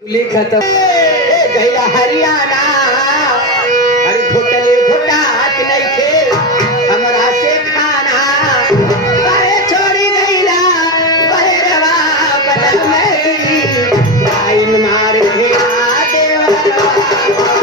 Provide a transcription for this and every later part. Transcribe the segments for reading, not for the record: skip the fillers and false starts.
खत्म गैला हरियाणा अरे घोटले घोटात नहीं थे हमरा से खाना बारे छोड़ी गैला बहरवा बदल में लाइन मार घेरा देवा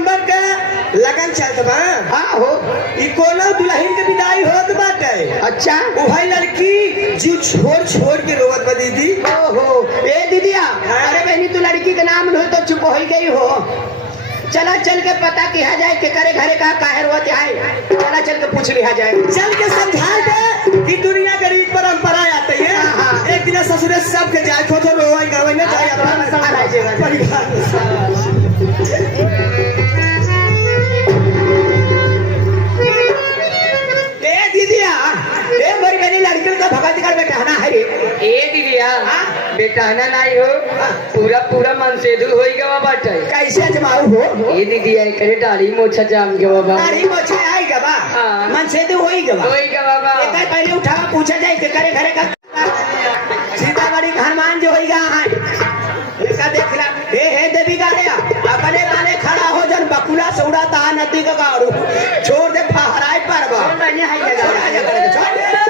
लगन चलत बा। हाँ हो ई कोनो दुल्हन के विदाई होत बाटे। अच्छा वही लड़की जो छोड़ छोड़ के रोवत बा दीदी। ओहो ए दीदिया अरे बहनी तू लड़की के नाम लो तो चुप हो गई हो। चला चल के पता किया जाए के करे घरे का काहे रोत है। चला चल के पूछ लिया जाए। चल के समझा दे कि दुनिया के रीत परंपरा आती है। हाँ। एक दिन ससुर सब के जाए तो रोवे गावे ना जाए अपना परिवार। बेटाना नहीं हो पूरा पूरा मनसेदू हो गया बाटे कैसे जमाऊ हो ये दीदी आई करे दाढ़ी मोछा जाम के बाबा दाढ़ी मोछा आई गवा हाँ। मनसेदू होई गवा बाबा एक पहले उठावा पूछा जाए के करे घरे का सीतामढ़ी हनुमान जो होई गा है एका देखला हे देवी का रे अपने गाने खड़ा हो जन बकुला से उड़ाता नदी का गाड़ू छोड़ दे फहराई परवा मैंने हाई लगा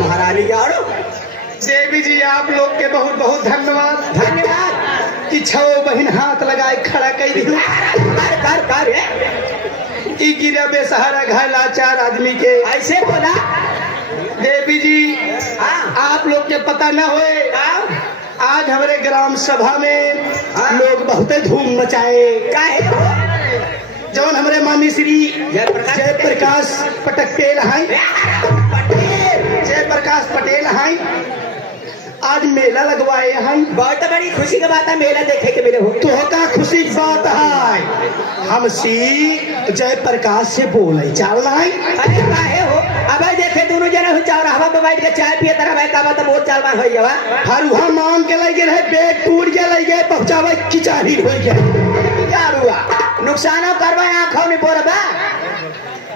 महारानी गाड़ू देवी जी आप लोग के बहुत बहुत धन्यवाद धन्यवाद कि छो बहन हाथ लगाए खड़ा कर दी कि गिरा बेसहारा घर लाचार आदमी के ऐसे बोला देवी जी आप लोग के पता न होए आज हमारे ग्राम सभा में लोग बहुत धूम मचाए काहे जौन हमारे माननीय श्री जय प्रकाश पटेल हैं जय प्रकाश पटेल हैं आज मेला लगवाए हैं। बहुत बड़ी खुशी की बात है मेला देखे के मिले हो तो का खुशी की बात है हम सी जय प्रकाश से बोले चल रहा है। अरे काहे हो अब देखे दोनों जना हो चार हवा पे बैठ के चाय पिए तरह भाई का बात बहुत चालवा हो जावा हरुहा मांग के लगे रहे बैग टूट गया लगे पहुंचावे किचारी हो गया क्या हुआ नुकसान करवा आंखों में बोरबा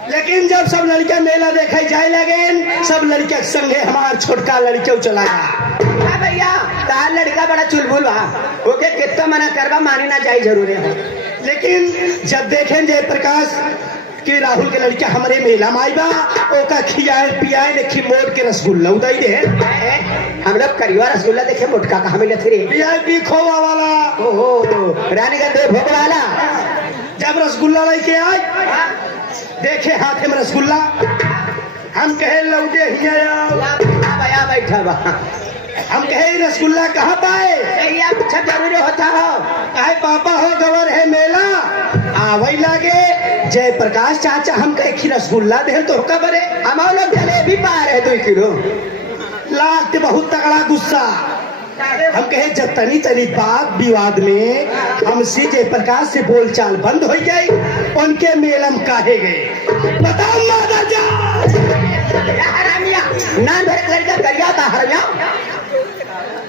लेकिन जब सब लड़के मेला देखे जाए लगे सब लड़के संगे हमार छोटका लड़के चला गया भैया तार लड़का बड़ा चुलबुल बा ओके कितना मना करवा माने ना जाए जरूर है लेकिन जब देखें जय प्रकाश कि राहुल के लड़का हमरे मेला में आइबा ओका खियाए पियाए लेखी मोड़ के रसगुल्ला उदाई दे हम लोग करिया रसगुल्ला देखे मोटका कहाँ मिले थे रे? वीआईपी खोवा वाला ओहो रानीगंज में भोग वाला। जब रसगुल्ला लेके आए देखे हाथे में रसगुल्ला हम कहे लौटे भैया बैठा बा हम कहे रसगुल्ला कहाँ पाए भैया कुछ जरूरी होता हो कहे पापा हो गवर है मेला आवई लागे जय प्रकाश चाचा हम कहे कि रसगुल्ला दे तो कबरे हम लोग जलेबी पा रहे 2 किलो लागते बहुत तगड़ा गुस्सा हम कहे जब तनी तनी बात विवाद में हमसे जय प्रकाश से बोलचाल बंद हो गई उनके मेलम काहे गए बताओ माता जा हरामिया ना धर लड़का करिया था हरामिया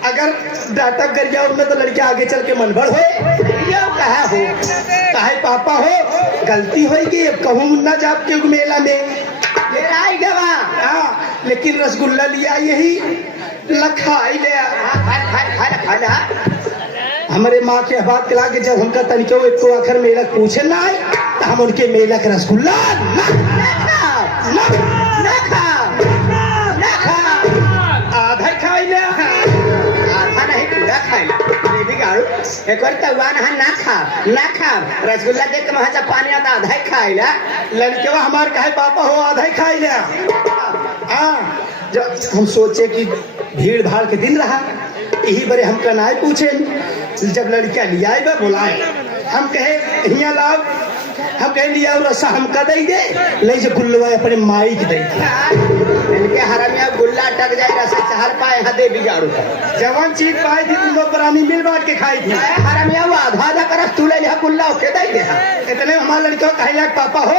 अगर डाटा कर गया उनमें तो लड़के आगे चल के मनभर हो कहा हो काहे पापा हो गलती होगी अब कहूँ न जाप के मेला में आई गवा हाँ लेकिन रसगुल्ला लिया यही लखाई ले हमारे माँ के बात कला के जब हमका तनिको एक को आखिर मेलक पूछे ना आए तो हम उनके मेलक रसगुल्ला आधा खाई ले आधा नहीं पूरा खाई बिगाड़ू एक बार तवान है ना खा रसगुल्ला देख के वहां से पानी आता आधा ही खाइला लड़के हमारे कहे पापा हो आधा ही खाई ले हाँ जब हम सोचे कि भीड़ भाड़ के दिन रहा यही बड़े हम कनाए पूछे जब लड़का लिया आए बुलाए हम कहे हिया लाओ हम कहे लिया रसा हमका दे दे ले जो गुल्लवा अपने माई की दे इनके हरामिया गुल्ला टक जाए रसा चाहल पाए यहाँ दे बिगाड़ू जवान चीज पाई थी तुम लोग प्राणी मिल बांट के खाई थी हरामिया वो आधा कर तू ले गुल्ला ओके दे दे इतने हमारे लड़का कहे लाख पापा हो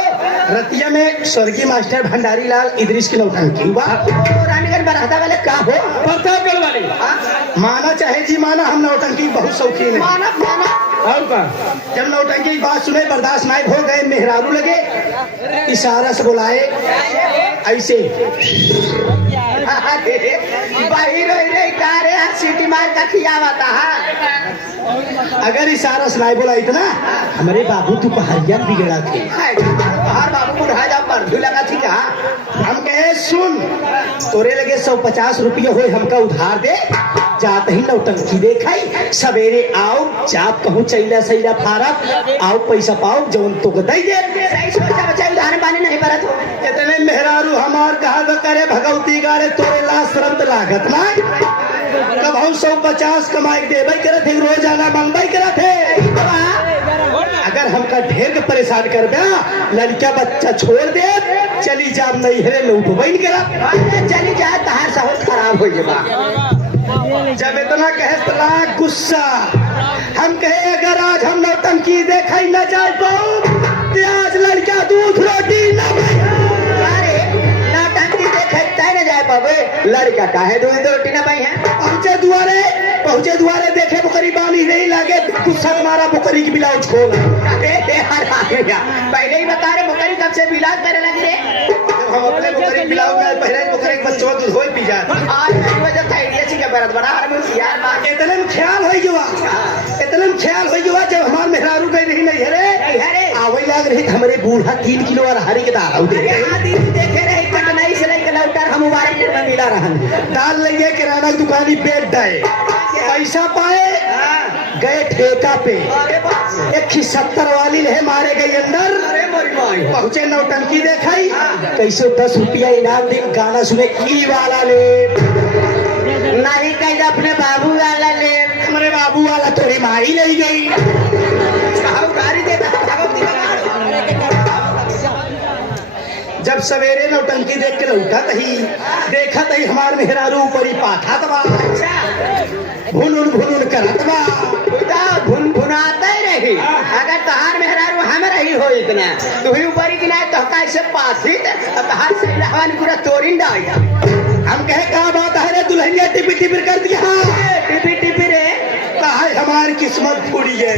रतिया में स्वर्गीय मास्टर भंडारी लाल इदरीस की नौटंकी हुआ रानीगंज बरहदा वाले का हो प्रतापगढ़ वाले माना चाहे जी माना हम नौटंकी बहुत शौकीन है माना और का जब नौटंकी की बात सुने बर्दाश्त नहीं हो गए मेहरारू लगे इशारा से बुलाए ऐसे सीटी मार का खियावा था अगर इशारा से नहीं बोला इतना हमारे बाबू तू पहाड़िया बिगड़ा थे हर बाबू बुढ़ा जा पर लगा थी कहा हम कहे सुन तोरे लगे 150 रुपये हो हमका उधार दे जाते ही नौटंकी देखाई सवेरे आओ जाप कहूँ चैला सैला फारब आओ पैसा पाओ जौन तो दे उधार पानी नहीं भरत हो इतने मेहरारू हमार कहा करे भगवती गारे तोरे ला शरत लागत ना कब हम 150 कमाई देवे करत थे रोजाना मंगवाई करत थे अगर हमका ढेर के परेशान कर लड़का बच्चा छोड़ दे चली जाम नहीं है लौटबई करा चली जाए तहार सहूर खराब हो जाए जब इतना कहे गुस्सा हम कहे अगर आज हम नौटंकी देखे न जाए तो आज लड़का दूध रोटी नौटंकी देखे तय न जाए पावे लड़का काहे दूध रोटी न पाई है पहुंचे दुआरे देखे बुकरी बानी नहीं लगे गुस्सा मारा बुकरी की ब्लाउज खोल पहले ही बता रहे बुकरी कब से ब्लाउज करे लगी रे हम अपने बुकरी ब्लाउज में पहले बुकरी बच्चों दूध होई पी जात आज नहीं वजह था इंडिया सी के बरत बड़ा हर यार इतने में ख्याल हो जब हमार मेहरारू गई नहीं हरे आवई लाग रही हमारे बूढ़ा 3 किलो और हरी के दाल देखे रहे कटनाई से लेकर लौटर हम मुबारक में मिला रहा दाल लेंगे किराना दुकानी पेट डाए पैसा पाए गए ठेका पे 170 वाली है मारे गई अंदर पहुंचे नौटंकी देखाई कैसे 10 रुपया इनाम दी गाना सुने की वाला ले नहीं कहीं अपने बाबू वाला ले हमारे बाबू वाला तोरी मारी ले गई गाड़ी देता जब सवेरे नौटंकी देख के उठा तही देखा तही हमार मेहरारू ऊपरी पाथा तबा भुनुन करत बा भुन भुनाते रही अगर तहार मेहरारू हम रही हो इतना तू ही ऊपरी की ना तो कैसे पासी तहार से लहवान पूरा तोड़ी डाल हम कहे कहा बात है रे दुल्हनिया टिपी कर दिया टिपी रे कहा हमारी किस्मत पूरी है